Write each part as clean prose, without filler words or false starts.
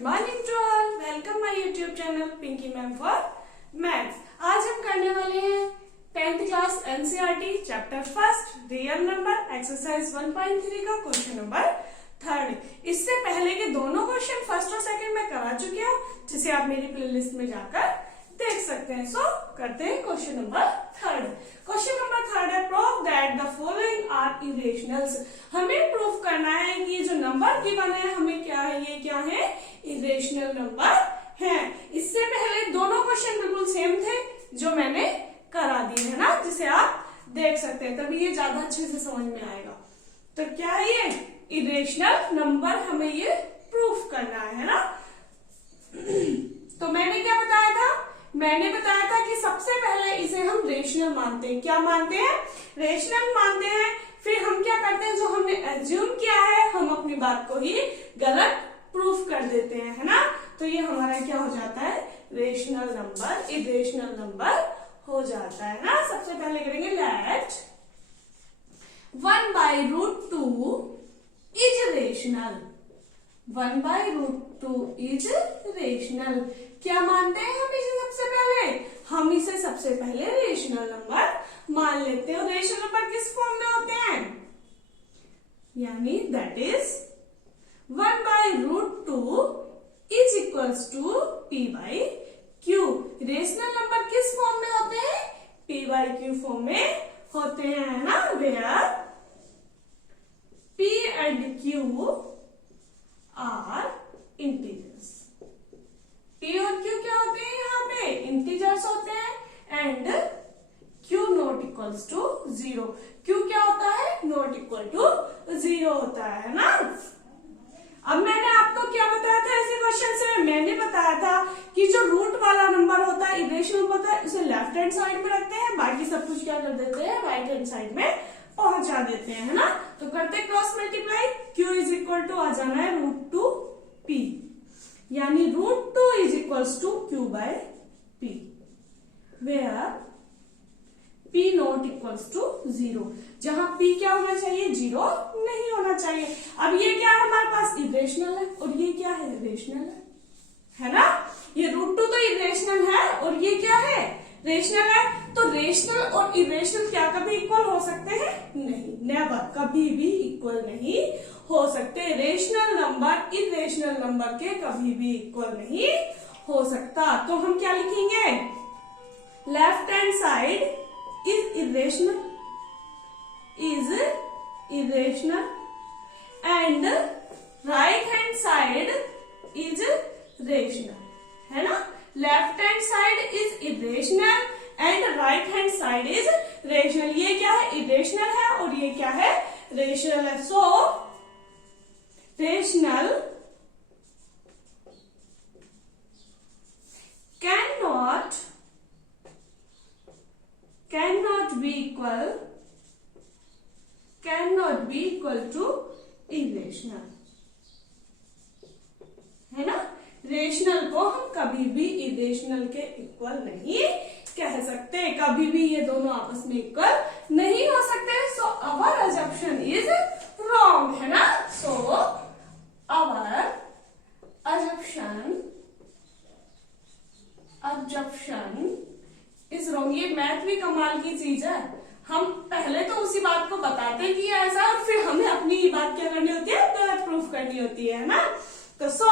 Good morning to all. Welcome my YouTube channel Pinky ma'am for maths. आज हम करने वाले हैं 10th class NCERT chapter first real number exercise 1.3 का question number 3। इससे पहले के दोनों क्वेश्चन फर्स्ट और सेकंड में करा चुके हूँ, जिसे आप मेरी प्लेलिस्ट में जाकर देख सकते हैं। सो करते हैं क्वेश्चन नंबर 3। क्वेश्चन नंबर 3 है prove that the following are irrationals. हमें प्रूफ करना है कि ये जो नंबर गिवन है हमें क्या है, ये क्या है, इरेशनल नंबर है। इससे पहले दोनों क्वेश्चन बिल्कुल सेम थे जो मैंने करा दिए है ना, जिसे आप देख सकते हैं, तभी ये ज्यादा अच्छे से समझ में आएगा। तो क्या है ये इरेशनल नंबर, हमें ये प्रूफ करना है ना। तो मैंने क्या बताया था, मैंने बताया था कि सबसे पहले इसे हम रेशनल मानते हैं। क्या मानते हैं, रेशनल मानते हैं। फिर हम क्या करते हैं, जो हमने एज्यूम किया है हम अपनी बात को ही गलत प्रूफ कर देते हैं, है ना। तो ये हमारा क्या हो जाता है, रेशनल नंबर, इरेशनल नंबर हो जाता है ना। सबसे पहले करेंगे let 1/√2 is rational. 1/√2 is rational. क्या मानते हैं हम इसे सबसे पहले, हम इसे सबसे पहले रेशनल नंबर मान लेते हैं। रेशनल नंबर किस फॉर्म में होते हैं, यानी that is 1/√2 is equals to p/q। Rational number किस फॉर्म में होते हैं, p/q फॉर्म में होते हैं, है ना। Where p and q are integers. p और q क्या होते हैं, यहाँ पे इंटीजर्स होते हैं। And q not equals to 0। q क्या होता है, नॉट इक्वल टू 0 होता है ना। अब मैंने आपको क्या बताया था ऐसे क्वेश्चन से, मैंने बताया था कि जो रूट वाला नंबर होता है, इरेशनल होता है, उसे लेफ्ट हैंड साइड में रखते हैं, बाकी सब कुछ क्या कर देते हैं, राइट हैंड साइड में पहुंचा देते हैं, है ना। तो करते हैं cross multiply. q is equal to आ जाना है √2p, यानी √2 is equals to q/p, where p not equals to 0। जहां p क्या होना चाहिए, 0 नहीं होना चाहिए। अब ये क्या है, हमारे पास इरेशनल है और ये क्या है, रेशनल है ना। ये √2 तो इरेशनल है और ये क्या है, रेशनल है। तो रेशनल और इरेशनल क्या कभी इक्वल हो सकते हैं, नहीं, नेवर, कभी भी इक्वल नहीं हो सकते। रेशनल नंबर इरेशनल नंबर के कभी भी इक्वल नहीं हो सकता। तो हम क्या लिखेंगे, left hand side is irrational and right hand side is rational, है ना। Left hand side is irrational and right hand side is rational. ये क्या है, इरेशनल है और ये क्या है, रेशनल है। So rational cannot be equal to irrational, है ना। रेशनल को हम कभी भी इरेशनल के इक्वल नहीं कह सकते, कभी भी ये दोनों आपस में इक्वल नहीं हो सकते। सो अवर अजम्पशन इज रॉन्ग, है ना। सो अवर अजम्पशन इज रॉन्ग। ये मैथ भी कमाल की चीज है, हम पहले तो उसी बात को बताते कि ऐसा, और फिर हमें अपनी ही बात क्या करनी होती है, गलत प्रूफ करनी होती है ना। तो सो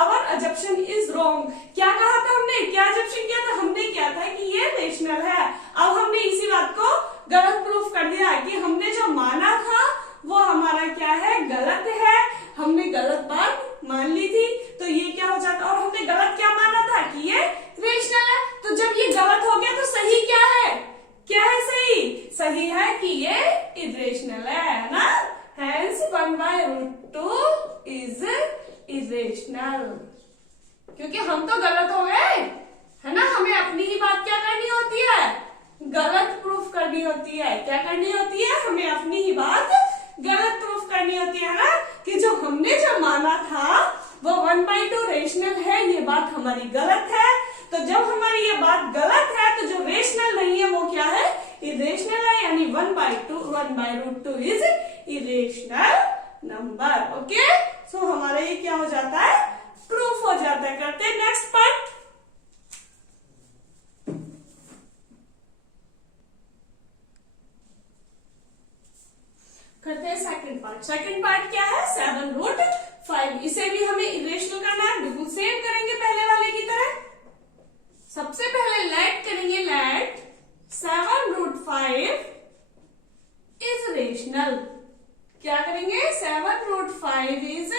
अवर अजम्पशन इज रॉन्ग। क्या कहा था हमने, क्या अजम्पशन किया था, हमने किया था कि ये रेशनल है। अब हमने इसी बात को गलत प्रूफ कर दिया कि हमने जो माना था वो हमारा क्या है, गलत है। हमने गलत बात मान ली थी, तो ये क्या हो जाता, और हमने गलत क्या माना था कि ये रेशनल है। तो जब ये गलत हो गया तो सही क्या है, क्या है सही, सही है कि ये इरेशनल है ना। हेंस 1/√2 इज इरेशनल, क्योंकि हम तो गलत हो गए, है ना। हमें अपनी ही बात क्या करनी होती है, गलत प्रूफ करनी होती है। क्या करनी होती है, हमें अपनी ही बात गलत प्रूफ करनी होती है ना, कि जो हमने जो माना था वो 1/2 रेशनल है, ये बात हमारी गलत है। तो जब हमारी ये बात गलत है तो जो रेशनल नहीं है वो क्या है, इरेशनल है, यानी 1/2 इज इरेशनल नंबर। ओके, सो हमारा ये क्या हो जाता है, प्रूफ हो जाता है। करते हैं नेक्स्ट पार्ट। करते हैं सेकंड पार्ट। सेकंड पार्ट क्या है? 7√5। इसे भी हमें इरेशनल करना है, बिल्कुल सेम करेंगे पहले वाले की तरह। सबसे पहले लेट करेंगे, लेट 7√5 इज रेशनल। क्या करेंगे? 7√5 इज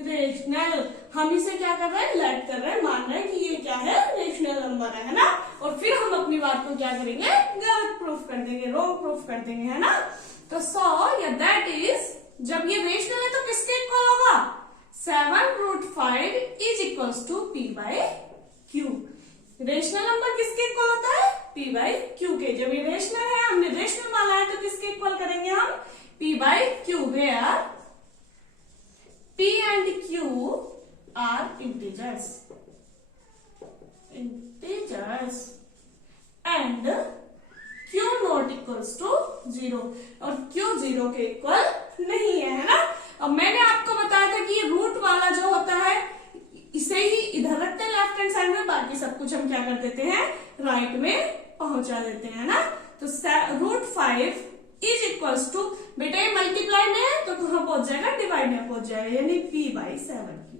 रेशनल। हम इसे क्या कर रहे हैं? लेट कर रहे हैं, मान रहे हैं कि ये क्या है? रेशनल नंबर है ना। और फिर हम अपनी बात को क्या करेंगे? गलत प्रूफ कर देंगे, रॉन्ग प्रूफ कर देंगे, है ना। तो सो या दैट इज, जब ये रेशनल है तो किसके इक्वल होगा? 7√5 is equals to p/q। Rational number किसके इक्वल होता है? p/q के। जब ये रेशनल है, हमने रेशनल माना है, तो किसके इक्वल करेंगे हम? p/q, where p and q are integers and q not equals to 0, और q 0 के इक्वल नहीं है ना। अब मैंने आपको बताया था कि ये रूट वाला जो होता है, इसे ही इधर रखते हैं लेफ्ट हैंड साइड में, बाकी सब कुछ हम क्या कर देते हैं? राइट में पहुंचा देते हैं ना। तो √5 इज इक्वल्स टू, बेटा ये मल्टीप्लाई में है तो कहां पहुंच जाएगा? डिवाइड में पहुंच जाएगा, यानी p/7q।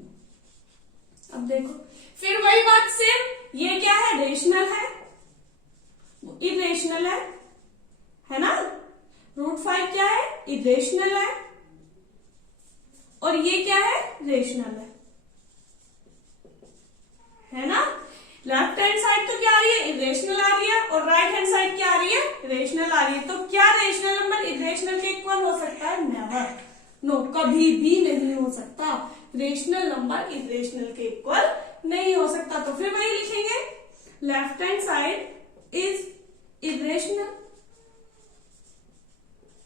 अब देखो फिर वही बात सेम, ये क्या है? रेशनल है, इरेशनल है ना। √5 क्या है? इरेशनल है, और ये क्या है? रेशनल है ना। लेफ्ट हैंड साइड तो क्या आ रही है? इरेशनल आ रही है, और राइट हैंड साइड क्या आ रही है? रेशनल आ रही है। तो क्या रेशनल नंबर इरेशनल के इक्वल हो सकता है? नेवर, नो, कभी भी नहीं हो सकता। रेशनल नंबर इरेशनल के इक्वल नहीं हो सकता। तो फिर वही लिखेंगे, left hand side is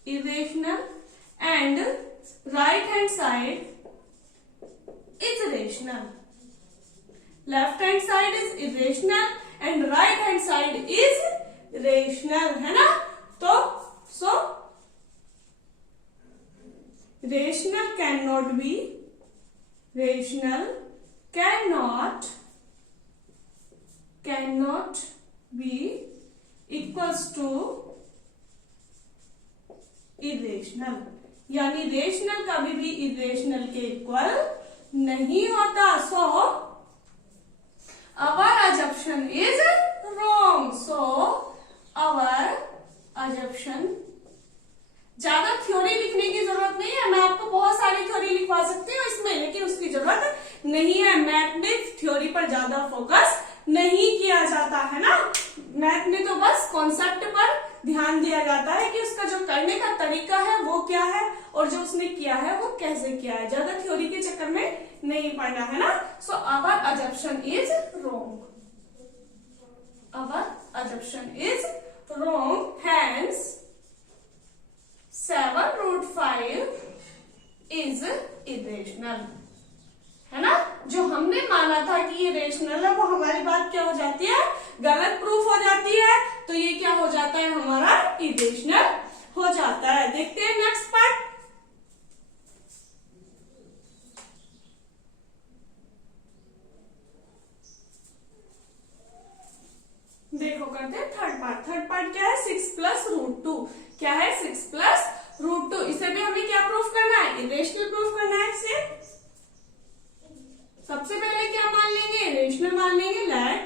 irrational and right hand side is rational. Left hand side is irrational and right hand side is rational, है ना। तो so rational cannot be equals to irrational, यानी रेशनल कभी भी इरेशनल के equal नहीं होता। So our assumption is wrong. So our assumption, ज्यादा थ्योरी लिखने की जरूरत नहीं है, मैं आपको बहुत सारी थ्योरी लिखवा सकती हूँ इसमें, लेकिन उसकी जरूरत नहीं है। मैथ में थ्योरी पर ज्यादा फोकस नहीं किया जाता है ना। मैथ में तो बस कॉन्सेप्ट पर ध्यान दिया जाता है कि उसका जो करने का तरीका है वो क्या है, और जो उसने किया है वो कैसे किया है। ज्यादा थ्योरी के चक्कर में नहीं पड़ना है ना। So our assumption is wrong, our assumption is wrong, hence 7√5 is irrational, है ना। जो हमने माना था कि ये रेशनल है, वो हमारी बात क्या हो जाती है? गलत प्रूफ हो जाती है। तो ये क्या हो जाता है? हमारा इरेशनल हो जाता है। देखते हैं नेक्स्ट पार्ट। देखो करते हैं थर्ड पार्ट। थर्ड पार्ट क्या है? 6 + √2। क्या है? 6 + √2। इसे भी हमें क्या प्रूफ करना है? इरेशनल प्रूफ करना है। इसे सबसे पहले क्या मान लेंगे? रेशनल मान लेंगे। Let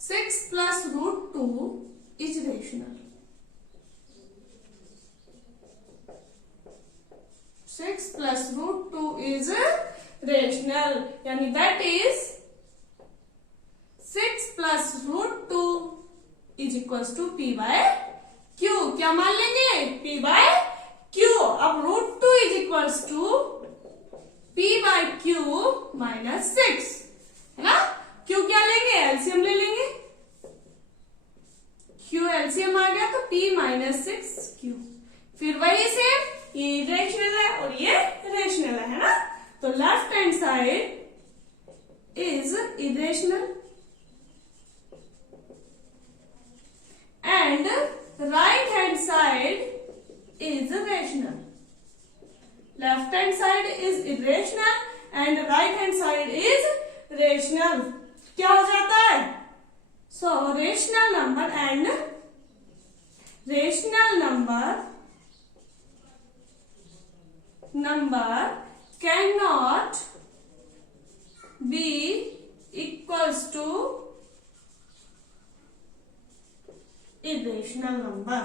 6 + √2 is rational. 6 + √2 is rational, यानी that is 6 + √2 is equals to p/q। क्या मान लेंगे? p/q। अब √2 इज इक्वल्स टू p/q -6, है ना। q क्या लेंगे? एलसीएम ले लेंगे। q एलसीएम आ गया तो p -6q। फिर वही सेम, ये इरेशनल है और ये रेशनल है ना। तो left hand side is irrational and right hand side is rational. Left hand side is irrational and right hand side is rational. क्या हो जाता है? So rational number and rational number cannot be equals to irrational number,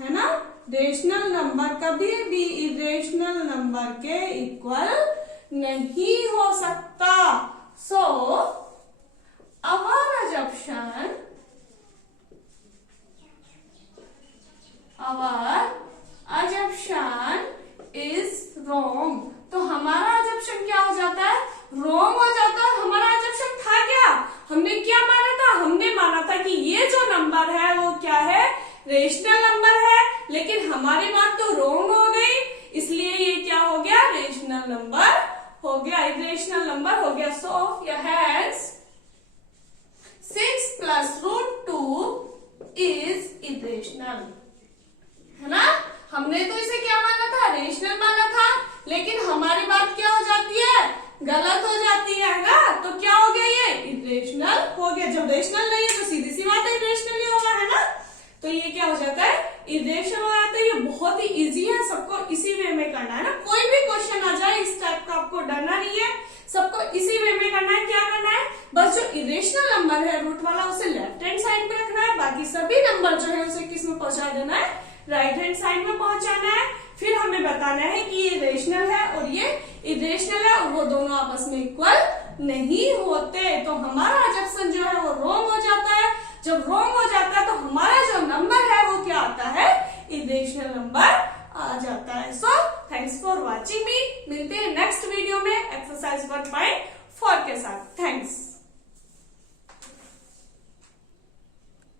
है ना? Rational number कभी भी irrational number के equal नहीं हो सकता। सो our assumption is wrong। तो हमारा assumption क्या हो जाता है? wrong हो जाता है। हमारा assumption था क्या? हमने क्या माना था? हमने माना था कि ये जो नंबर है वो क्या है? रेशनल नंबर है, लेकिन हमारी बात तो रॉन्ग हो गई, इसलिए ये क्या हो गया? रेशनल नंबर हो गया, इरेशनल नंबर हो गया। सो हैंस 6 + √2 इज इरेशनल, है ना? हमने तो इसे क्या माना था? रेशनल माना था, लेकिन हमारी बात क्या हो जाती है? गलत हो जाती है ना? तो क्या हो गया? ये इरेशनल हो गया। जब रेशनल नहीं है तो सीधी सी बात है इरेशनल ही होगा, है ना? तो ये क्या हो जाता है? इरेशनल हो जाता है। ये बहुत ही इजी है, सबको इसी वे में करना है ना। कोई भी क्वेश्चन आ जाए इस टाइप का आपको डरना नहीं है, सबको इसी वे में करना है। क्या करना है? बस जो इरेशनल नंबर है रूट वाला उसे लेफ्ट हैंड साइड में रखना है, बाकी सभी नंबर जो है उसे किस में पहुंचा देना है? राइट हैंड साइड में पहुंचाना है। फिर हमें बताना है कि ये रेशनल है और ये इरेशनल है और वो दोनों आपस में इक्वल नहीं होते। तो हमारा assumption जो है वो रॉन्ग हो जाता है। जब रॉन्ग हो जाता है तो हमारा जो नंबर है वो क्या आता है? इरेशनल नंबर आ जाता है। सो थैंक्स फॉर वॉचिंग मी। मिलते हैं नेक्स्ट वीडियो में एक्सरसाइज 1.4 के साथ। थैंक्स।